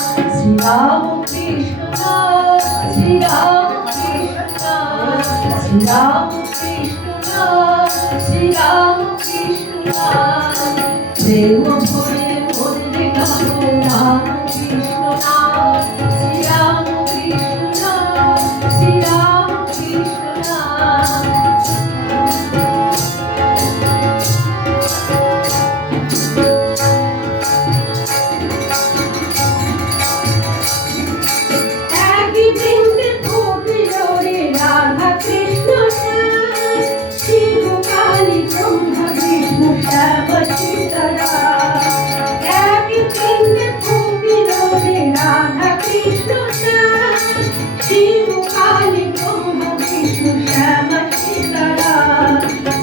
শ্রীরাম কৃষ্ণ শ্রীরাম কৃষ্ণ শ্রীরাম কৃষ্ণ শ্রীরাম কৃষ্ণ প্রেম ভরে ভরে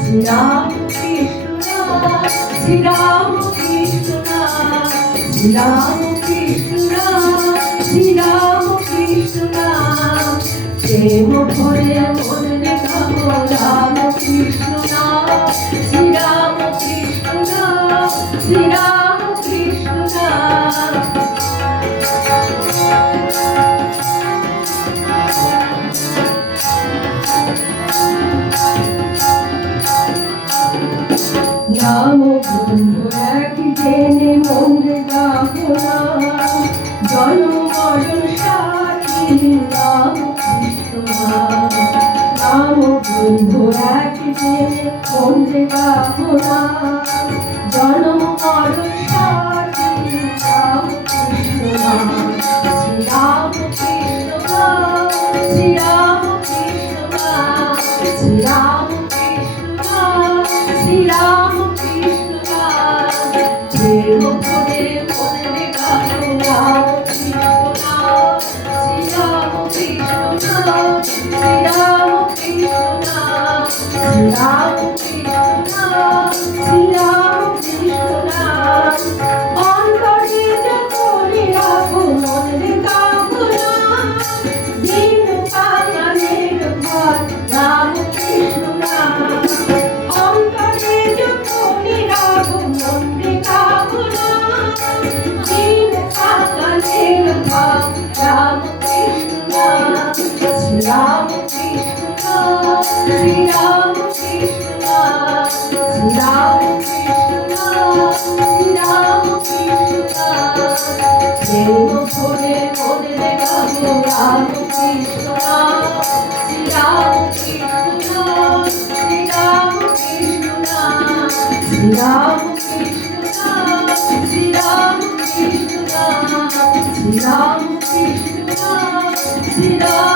শ্রীরাম কৃষ্ণ শ্রীরাম কৃষ্ণ শ্রীরাম কৃষ্ণ শ্রীরাম কৃষ্ণ প্রেম ভরে মনে রাম কৃষ্ণ রাম প্রভু এক জেনে মনে রাখোনা জন্ম মরণ সাথী রাম রাম প্রভু এক জেনে মনে রাখোনা জন্ম মরণ সাথী Ram Shri Ram Krishna Shri Ram Krishna Shri Ram Ram Krishna, Ram Krishna. Shriram Krishna Shriram Krishna Shriram Krishna Shriram Krishna প্রেম ভরে মনে গাবো রাম কৃষ্ণ শ্রীরাম কৃষ্ণ শ্রীরাম কৃষ্ণ শ্রীরাম কৃষ্ণ শ্রীরাম কৃষ্ণ শ্রীরাম কৃষ্ণ শ্রীরাম কৃষ্ণ